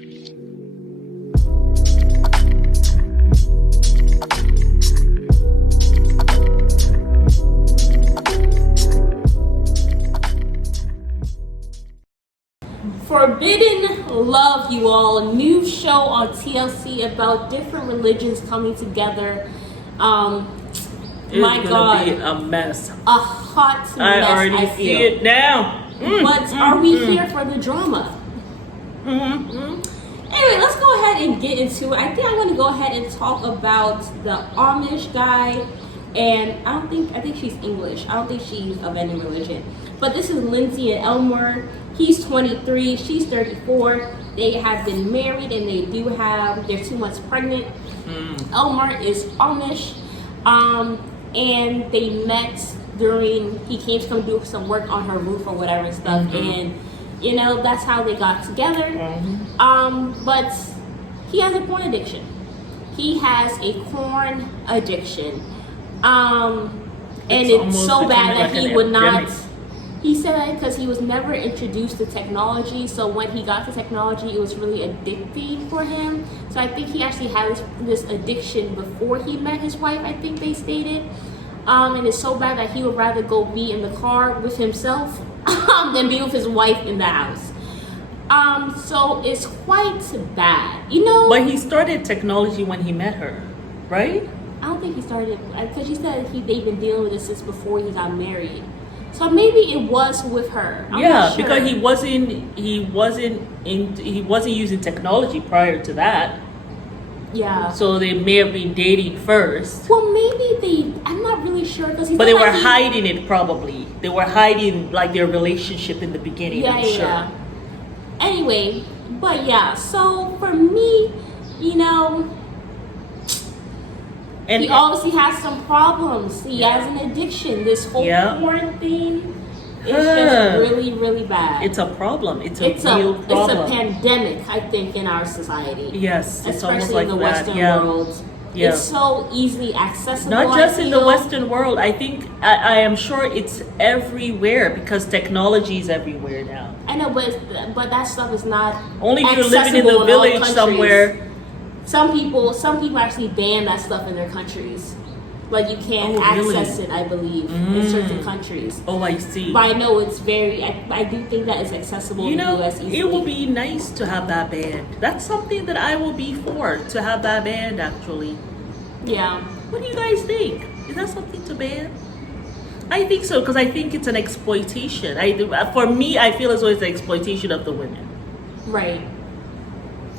Forbidden Love, you all, a new show on TLC about different religions coming together. My God, be a mess. A hot mess. I already see it now. But are we here for the drama? Anyway, let's go ahead and get into it. I think I want to go ahead and talk about the Amish guy, and I think she's English. I don't think she's of any religion. But this is Lindsay and Elmer. He's 23, she's 34. They have been married and they're 2 months pregnant. Elmer is Amish. And they met he came to come do some work on her roof or whatever and stuff. And, that's how they got together. But he has a porn addiction. He has a porn addiction. And it's so bad that he would not... He said that because he was never introduced to technology, so when he got to technology, it was really addicting for him. So I think he actually had this addiction before he met his wife, I think they stated. And it's so bad that he would rather go be in the car with himself than be with his wife in the house. So it's quite bad, But he started technology when he met her, right? I don't think he started, because she said they've been dealing with this since before he got married. So maybe it was with her. I'm not sure. Because he wasn't using technology prior to that. Yeah. So they may have been dating first. Well, maybe I'm not really sure because But they were hiding it probably. They were hiding like their relationship in the beginning. Yeah, yeah. Anyway, but yeah. So for me, and he obviously has some problems. He has an addiction. This whole porn thing is just really, really bad. It's a problem. It's a real problem. It's a pandemic, I think, in our society. Yes, it's almost especially like in the that. Western world. Yeah. It's so easily accessible. Not just in the Western world. I think I am sure it's everywhere because technology is everywhere now. I know, but that stuff is not only if you're living in the village somewhere. Some people actually ban that stuff in their countries. Like you can't access it, I believe, in certain countries. Oh, I see. But I know it's I do think that is accessible in the US easily. It will be nice to have that banned. That's something that I will be for, to have that banned actually. Yeah. What do you guys think? Is that something to ban? I think so, because I think it's an exploitation. For me, I feel as though it's an exploitation of the women. Right.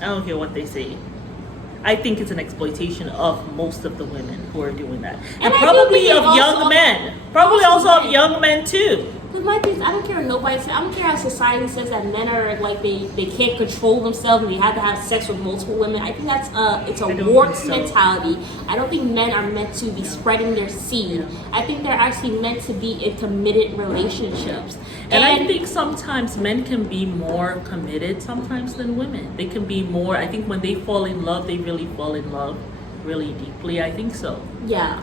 I don't care what they say. I think it's an exploitation of most of the women who are doing that. And probably of young men. Probably also of young men too. But my thing is, I don't care what nobody says. I don't care how society says that men are like they can't control themselves and they have to have sex with multiple women. I think that's it's a warped mentality. I don't think men are meant to be spreading their seed. I think they're actually meant to be in committed relationships. And I think sometimes men can be more committed sometimes than women. They can be more, I think when they fall in love, they really fall in love really deeply. I think so. Yeah.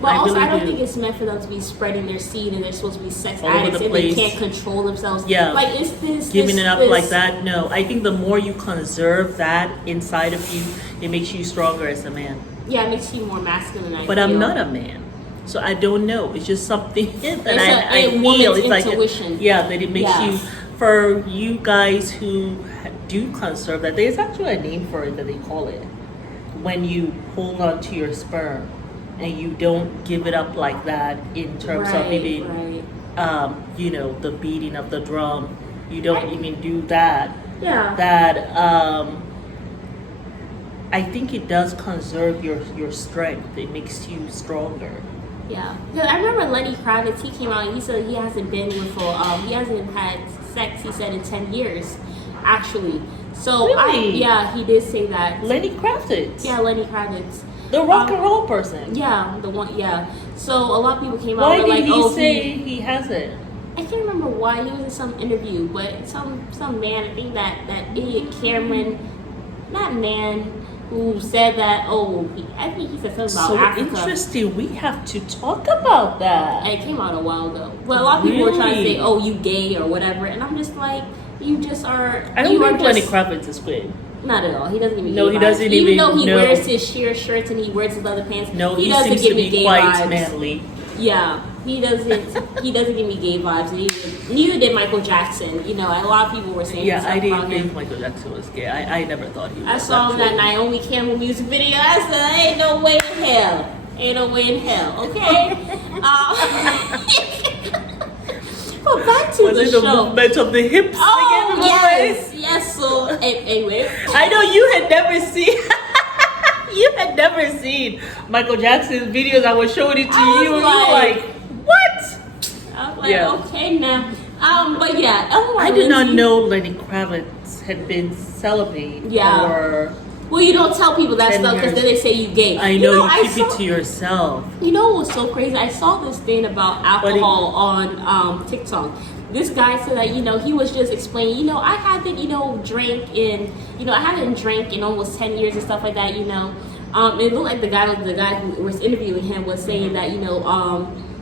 But I don't think it's meant for them to be spreading their seed and they're supposed to be sex addicts and they can't control themselves. Yeah. Like it's this giving it up like that. No. I think the more you conserve that inside of you, it makes you stronger as a man. Yeah, it makes you more masculine. But I'm not a man. So I don't know. It's just something that I feel. It's like that it makes you. For you guys who do conserve that, there's actually a name for it that they call it. When you hold on to your sperm and you don't give it up like that in terms of even, the beating of the drum. You don't even do that. Yeah. That I think it does conserve your strength. It makes you stronger. Yeah, I remember Lenny Kravitz. He came out and he said he hasn't been with he hasn't had sex. He said in 10 years, actually. So really? He did say that. Lenny Kravitz. Yeah, Lenny Kravitz. The rock and roll person. Yeah, the one. Yeah. So a lot of people came out. Why and did he say he hasn't? I can't remember why. He was in some interview, but some man. I think that idiot Cameron, who said that, I think he said something about Africa. So interesting. We have to talk about that. And it came out a while ago. Well, a lot of people were trying to say, you gay or whatever. And I'm just like, You just are. I don't think Lenny Kravitz is good. Not at all. He doesn't give me no, gay he vibes. doesn't even though he wears his sheer shirts and he wears his leather pants. No, he doesn't seems give to me be gay quite vibes. manly. Yeah, he doesn't. He doesn't give me gay vibes. And neither did Michael Jackson. You know, a lot of people were saying. Yeah, I didn't think Michael Jackson was gay. I never thought he was. I saw him that Naomi Campbell music video. I said, "Ain't no way in hell. Ain't no way in hell." Okay. But back to was the it show. The movement of the hips Oh again? yes. So anyway, I know you had never seen. You had never seen Michael Jackson's videos. I was showing it to you. You were like, what? I was like, okay now. But yeah, I did not know Lenny Kravitz had been celibate. Yeah. Or well, you don't tell people that stuff because then they say you gay. I know, you keep it to yourself. You know what was so crazy? I saw this thing about alcohol on TikTok. This guy said that, he was just explaining, I haven't, I haven't drank in almost 10 years and stuff like that, It looked like the guy who was interviewing him was saying that,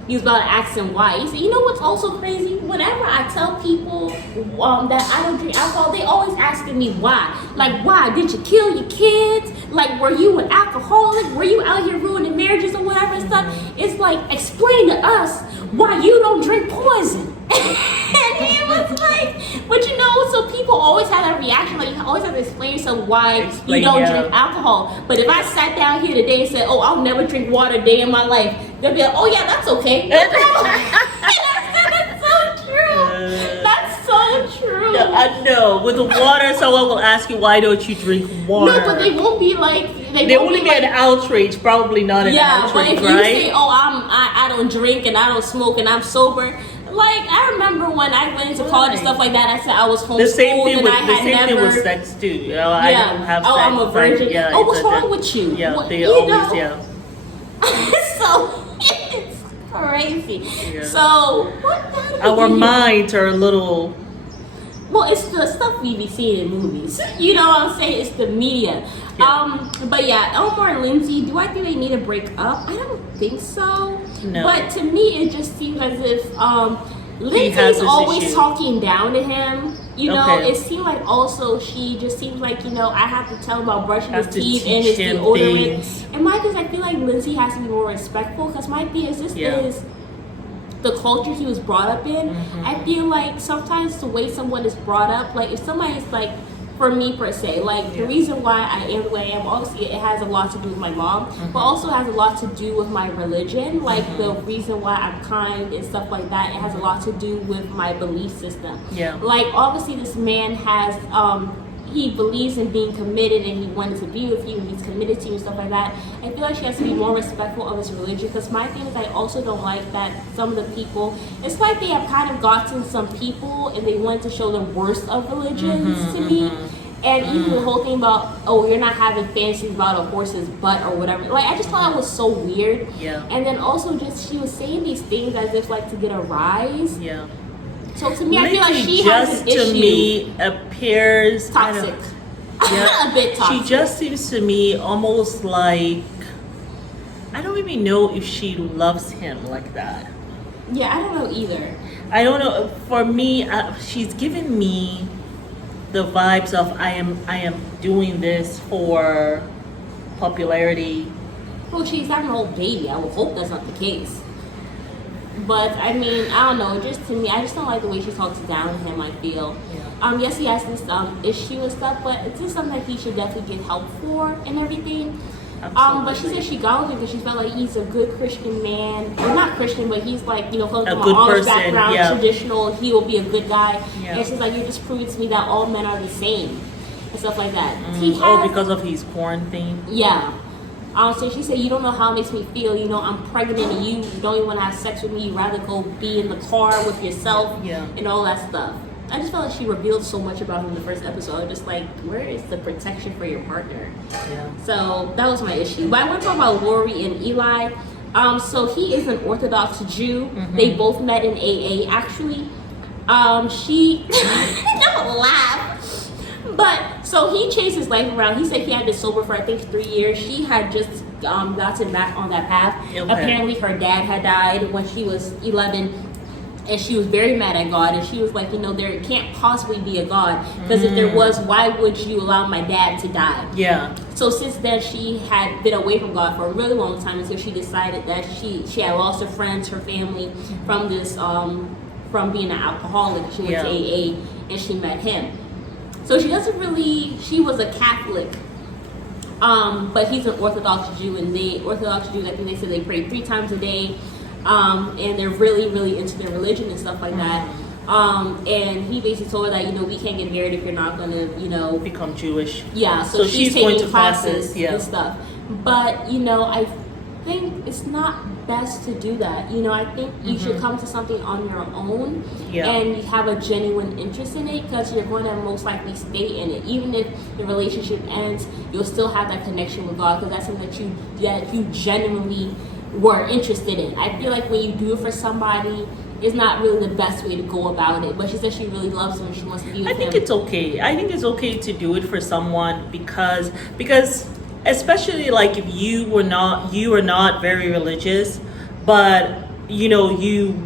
he was about to ask him why. He said, you know what's also crazy? Whenever I tell people that I don't drink alcohol, they always asking me why. Like, why? Did you kill your kids? Like, were you an alcoholic? Were you out here ruining marriages or whatever and stuff? It's like, explain to us why you don't drink poison. And he was like, but so people always have that reaction, like you always have to explain yourself why you don't drink alcohol. But if I sat down here today and said, oh, I'll never drink water a day in my life, they'll be like, oh yeah, that's okay. That's so true. That's so true. No, I know. With the water, someone will ask you, why don't you drink water? No, but they won't be like, they only be an outrage, probably not an outrage, but if right? you say, oh, I don't drink and I don't smoke and I'm sober. Like, I remember when I went into college and stuff like that, I said I was homeschooled the same thing and with, I had the same never... thing with sex, too. I don't have sex. I'm a virgin. Yeah, what's wrong with you? Yeah, they always, So, it's crazy. Yeah. So, what our minds are a little... Well, it's the stuff we be seeing in movies. You know what I'm saying? It's the media. Yeah. But yeah, Elmore and Lindsay, do I think they need to break up? I don't think so. No. But to me, it just seems as if Lindsay's always talking down to him. It seemed like also she just seems like, I have to tell him about brushing his teeth and his deodorant. And my thing is, I feel like Lindsay has to be more respectful because my thing is this is the culture he was brought up in. Mm-hmm. I feel like sometimes the way someone is brought up, like if somebody's like, for me per se, like the reason why I am the way I am, obviously it has a lot to do with my mom, but also has a lot to do with my religion. Like the reason why I'm kind and stuff like that, it has a lot to do with my belief system. Yeah. Like obviously this man has he believes in being committed and he wanted to be with you and he's committed to you and stuff like that. I feel like she has to be more respectful of his religion because my thing is I also don't like that some of the people, it's like they have kind of gotten some people and they want to show the worst of religions to me. And even the whole thing about, oh, you're not having fantasies about a horse's butt or whatever. Like, I just thought that was so weird. Yeah. And then also just she was saying these things as if like to get a rise. Yeah. So to me, I feel like she has an issue. To me, appears toxic. A bit toxic. She just seems to me almost like, I don't even know if she loves him like that. Yeah, I don't know either. I don't know. For me, she's given me the vibes of I am doing this for popularity. Well, she's having an old baby. I would hope that's not the case. But I mean, I don't know. Just to me, I just don't like the way she talks down to him. I feel. Yeah. Yes, he has this issue and stuff, but it's just something that he should definitely get help for and everything. But she said she got with him because she felt like he's a good Christian man. Well, not Christian, but he's like, comes from an Amish background, traditional. He will be a good guy. Yeah. And she's like, you're just proving to me that all men are the same and stuff like that. Because of his porn thing. Yeah. So she said, you don't know how it makes me feel. I'm pregnant and you don't even want to have sex with me. You'd rather go be in the car with yourself and all that stuff. I just felt like she revealed so much about him in the first episode. Just like, where is the protection for your partner? Yeah. So that was my issue. But I want to talk about Lori and Eli. So he is an Orthodox Jew. Mm-hmm. They both met in AA. Actually, she don't laugh. But so he changed his life around. He said he had been sober for I think 3 years. She had just gotten back on that path. Okay. Apparently her dad had died when she was 11. and she was very mad at God, and she was like, there can't possibly be a God, because if there was, why would you allow my dad to die? Yeah. So since then, she had been away from God for a really long time, until she decided that she had lost her friends, her family, from this from being an alcoholic. She went to AA, and she met him. So she was a Catholic, but he's an Orthodox Jew, and Orthodox Jews, I think they said they pray 3 times a day. And they're really, really into their religion and stuff like that. And he basically told her that, we can't get married if you're not going to, become Jewish. Yeah, so she's taking going to classes and stuff. But, I think it's not best to do that. I think you should come to something on your own and you have a genuine interest in it, because you're going to most likely stay in it. Even if the relationship ends, you'll still have that connection with God, because that's something that you genuinely were interested in. I feel like when you do it for somebody, it's not really the best way to go about it. But she said she really loves him and she wants to be with him. I think it's okay. I think it's okay to do it for someone because especially like if you are not very religious, but you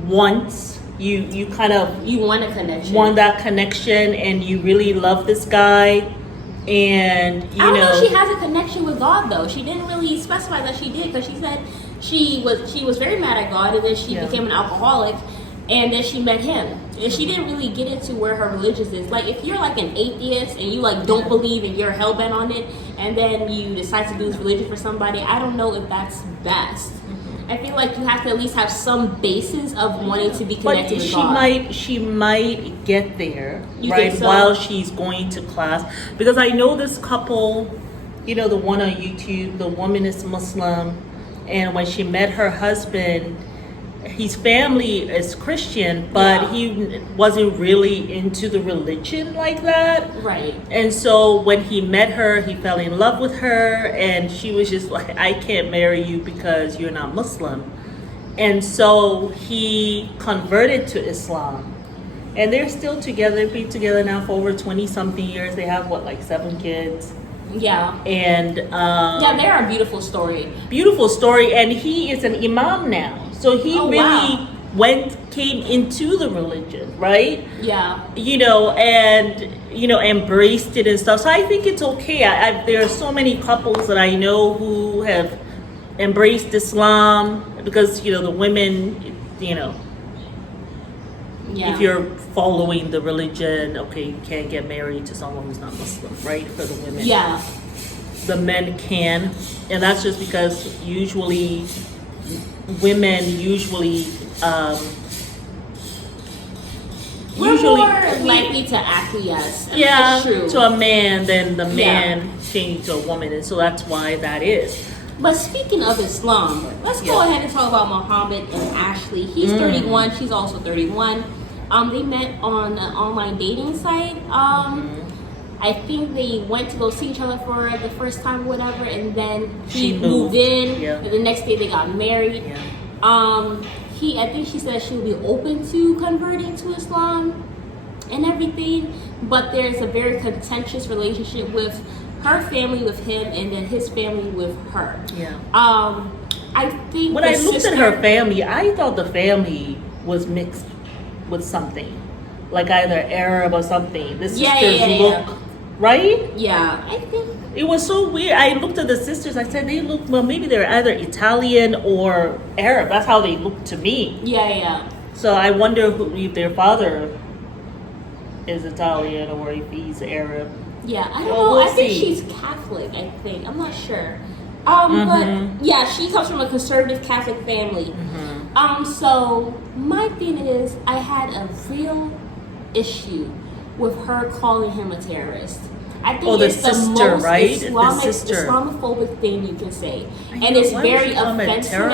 want a connection. Want that connection, and you really love this guy. And I don't know if she has a connection with God, though. She didn't really specify that she did, because she said she was very mad at God, and then she became an alcoholic, and then she met him. And she didn't really get into where her religion is. Like, if you're like an atheist and you don't believe and you're hell-bent on it, and then you decide to do this religion for somebody, I don't know if that's best. I feel like you have to at least have some basis of wanting to be connected with God. She might get there, you right, think so? While she's going to class. Because I know this couple, the one on YouTube, the woman is Muslim, and when she met her husband, his family is Christian, but he wasn't really into the religion like that. Right. And so when he met her, he fell in love with her, and she was just like, I can't marry you because you're not Muslim. And so he converted to Islam. And they're still together. They've been together now for over 20-something years. They have, 7 kids? Yeah. And they're a beautiful story. Beautiful story. And he is an imam now. So he came into the religion, right? Yeah. Embraced it and stuff. So I think it's okay. There are so many couples that I know who have embraced Islam, because, the women, if you're following the religion, okay, you can't get married to someone who's not Muslim, right? For the women. Yeah. The men can. And that's just because women we're more likely to acquiesce. To a man than the man changing to a woman, and so that's why that is. But speaking of Islam, let's go ahead and talk about Muhammad and Ashley. He's 31, she's also 31. They met on an online dating site. I think they went to go see each other for the first time or whatever, and then he moved in, and the next day they got married. I think she said she would be open to converting to Islam and everything, but there's a very contentious relationship with her family with him, and then his family with her. I think when I looked at her family, I thought the family was mixed with something, like either Arab or something. The sisters look right. Yeah, I think it was so weird. I looked at the sisters. I said they look, well, maybe they're either Italian or Arab. That's how they look to me. Yeah. So I wonder if their father is Italian or if he's Arab. Yeah, I don't know. I think she's Catholic. I'm not sure. But yeah, she comes from a conservative Catholic family. So my thing is, I had a real issue with her calling him a terrorist. I think it's the most Islamophobic thing you can say. And it's very offensive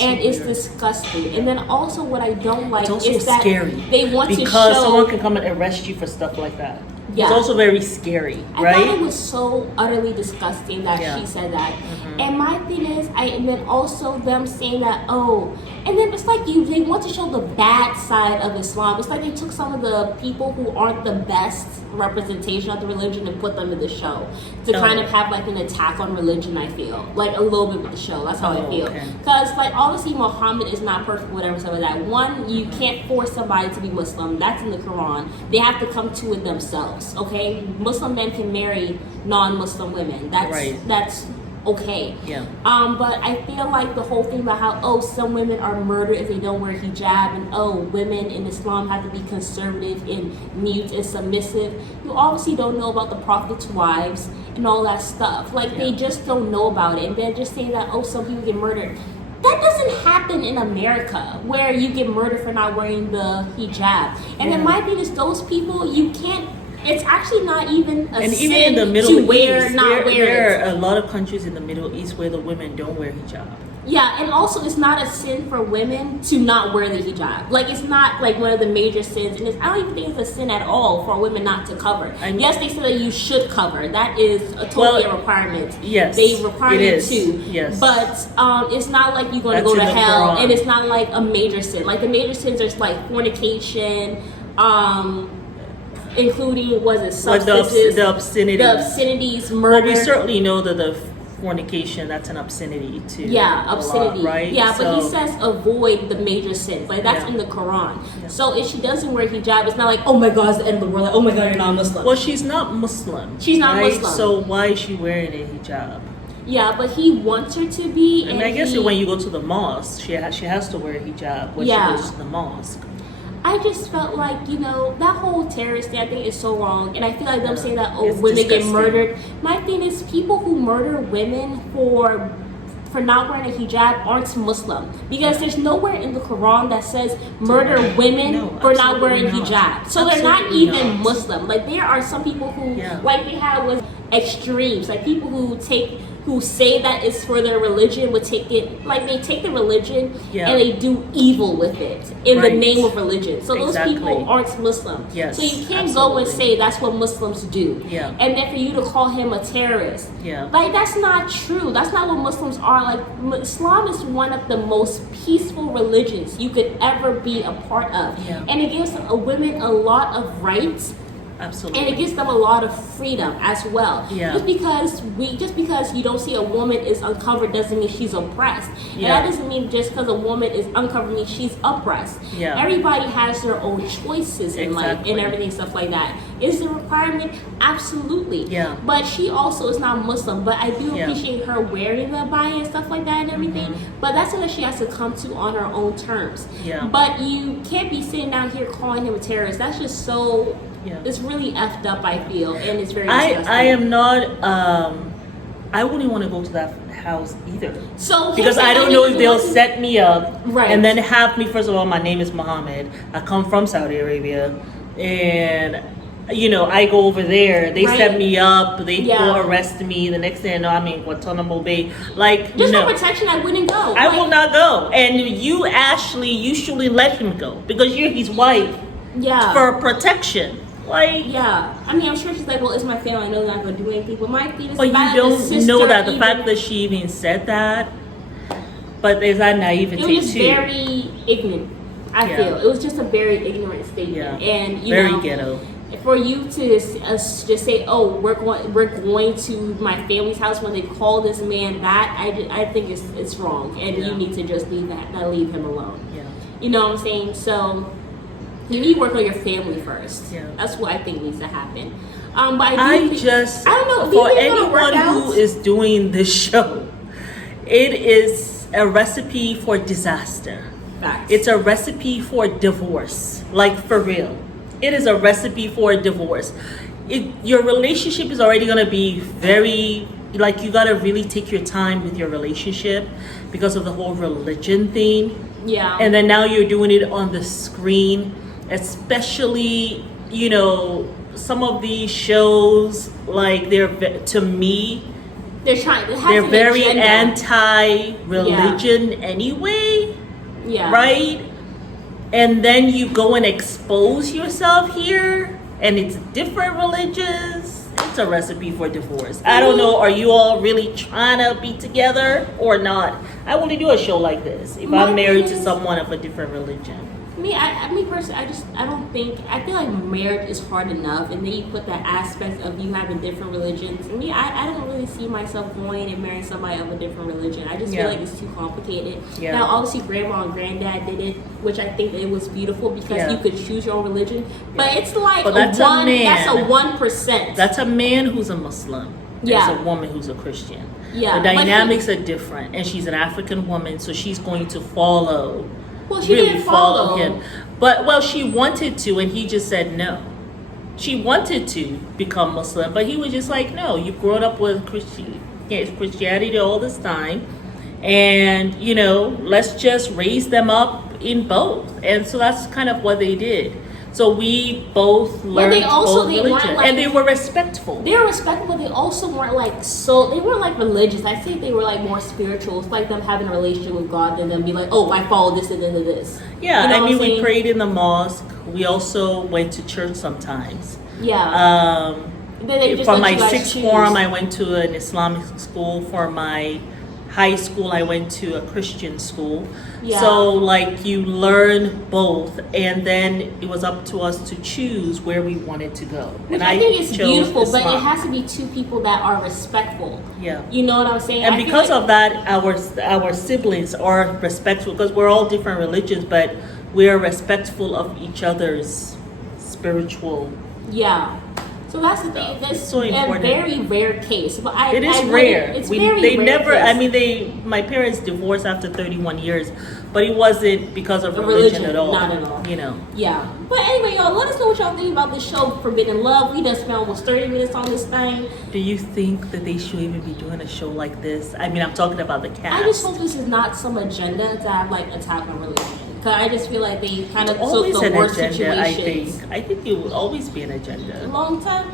and it's disgusting. And then also what I don't like is that they want to show... Because someone can come and arrest you for stuff like that. It's also very scary, right? I thought it was so utterly disgusting that she said that. And my thing is, and then also them saying that, and then it's like they want to show the bad side of Islam. It's like they took some of the people who aren't the best representation of the religion and put them in the show to kind of have like an attack on religion. I feel like a little bit with the show. That's how I feel. Because like obviously Muhammad is not perfect, whatever. So that one, you can't force somebody to be Muslim. That's in the Quran. They have to come to it themselves. Okay, Muslim men can marry non-Muslim women. That's okay. Yeah. But I feel like the whole thing about how some women are murdered if they don't wear hijab, and women in Islam have to be conservative and mute and submissive. You obviously don't know about the Prophet's wives and all that stuff. Like they just don't know about it, and they're just saying that some people get murdered. That doesn't happen in America where you get murdered for not wearing the hijab. And then my thing is, those people, you can't. It's actually not even a sin even in the Middle to East, wear, there are a lot of countries in the Middle East where the women don't wear hijab. Yeah, and also it's not a sin for women to not wear the hijab. Like it's not like one of the major sins, and I don't even think it's a sin at all for women not to cover. Yes, they say that you should cover. That is a totally a requirement. Yes, they require it too. Yes, but it's not like you're going to go to hell, and it's not like a major sin. Like the major sins are like fornication, including substances, the obscenities, murder. Well, we certainly know that the fornication, that's an obscenity too. Yeah, obscenity. Lot, right? Yeah, but he says avoid the major sins. Like that's in the Quran. Yeah. So if she doesn't wear hijab, it's not like, oh my God, it's the end of the world. Like, oh my God, you're not Muslim. Well, she's not Muslim. She's not Muslim. So why is she wearing a hijab? Yeah, but he wants her to be. And I guess when you go to the mosque, she has to wear a hijab when she goes to the mosque. I just felt like, that whole terrorist thing, I think is so wrong. And I feel like them saying that, women disgusting. get murdered. My thing is, people who murder women for not wearing a hijab aren't Muslim. Because there's nowhere in the Quran that says murder women for not wearing hijab. So they're not even Muslim. Like there are some people who, like they had with extremes, like people who say that it's for their religion would take it, like they take the religion and they do evil with it in the name of religion. So those people aren't Muslim. Yes, so you can't go and say that's what Muslims do. Yeah. And then for you to call him a terrorist. Yeah. Like that's not true. That's not what Muslims are. Like Islam is one of the most peaceful religions you could ever be a part of. Yeah. And it gives women a lot of rights. Absolutely. And it gives them a lot of freedom as well. Yeah. Just because you don't see a woman is uncovered doesn't mean she's oppressed. And that doesn't mean just because a woman is uncovered means she's oppressed. Yeah. Everybody has their own choices in life and everything, stuff like that. Is the requirement? Absolutely. Yeah. But she also is not Muslim. But I do appreciate her wearing the abaya and stuff like that and everything. Mm-hmm. But that's something she has to come to on her own terms. Yeah. But you can't be sitting down here calling him a terrorist. That's just so... Yeah. It's really effed up, I feel, and it's very disgusting. I am not, I wouldn't want to go to that house either. So because I don't know if they'll set me up right. and then have me, first of all, my name is Mohammed. I come from Saudi Arabia and, I go over there. They set me up. They go arrest me. The next thing I know, I'm in Guantanamo Bay. Like, just for protection, I wouldn't go. I will not go. And you shouldn't let him go because you're his wife. Yeah. For protection. Like, I mean, I'm sure she's like, well, it's my family. I know they're not going to do anything. But my thing is, but you don't know that the fact that she even said that. But there's that naivety too. It was very ignorant. I feel it was just a very ignorant statement, and very ghetto. For you to just say, "Oh, we're going to my family's house," when they call this man that, I think it's wrong, and you need to just leave him alone. Yeah. You know what I'm saying? So. You need to work on your family first. Yeah. That's what I think needs to happen. But I don't know. For anyone who is doing this show, it is a recipe for disaster. Facts. It's a recipe for divorce. Like, for real. It is a recipe for divorce. Your relationship is already going to be very... Like, you got to really take your time with your relationship because of the whole religion thing. Yeah. And then now you're doing it on the screen. Especially, some of these shows, like to me, they're very anti-religion anyway. Yeah. Right? And then you go and expose yourself here. and it's different religions, it's a recipe for divorce. I don't know, are you all really trying to be together or not? I want to do a show like this if I'm married to someone of a different religion. Me personally, I feel like marriage is hard enough, and then you put that aspect of you having different religions. I don't really see myself going and marrying somebody of a different religion. I just feel like it's too complicated. Yeah. Now, obviously, grandma and granddad did it, which I think it was beautiful because you could choose your own religion. But it's like that's a 1%. That's a man who's a Muslim. There's a woman who's a Christian. Yeah. The dynamics are different, and she's an African woman, so she's going to follow. Well, she didn't follow him. But, she wanted to, and he just said no. She wanted to become Muslim, but he was just like, no, you've grown up with Christianity all this time, and, let's just raise them up in both. And so that's kind of what they did. So we both learned both religion, and they were respectful. They were respectful, but they also weren't they weren't like religious. I think they were like more spiritual. It's like them having a relationship with God than them be like, oh, I follow this and then this. Yeah, we prayed in the mosque. We also went to church sometimes. Yeah. For my sixth form, I went to an Islamic school. For my high school, I went to a Christian school. Yeah. So you learn both, and then it was up to us to choose where we wanted to go. Which I think it's beautiful, Islam. But it has to be two people that are respectful. Yeah. You know what I'm saying? And because of that, our siblings are respectful because we're all different religions, but we're respectful of each other's spiritual. Yeah. So that's the thing. That's so important. A very rare case. But it is rare. It's very rare. My parents divorced after 31 years, but it wasn't because of religion at all. Not at all. Yeah. But anyway, y'all, let us know what y'all think about this show, Forbidden Love. We done spent almost 30 minutes on this thing. Do you think that they should even be doing a show like this? I'm talking about the cast. I just hope this is not some agenda to have attack on religion. Because I just feel like they kind of took the worst situations. I think it will always be an agenda. A long time.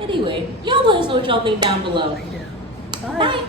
Anyway, y'all let us know what y'all think down below. Yeah. Bye.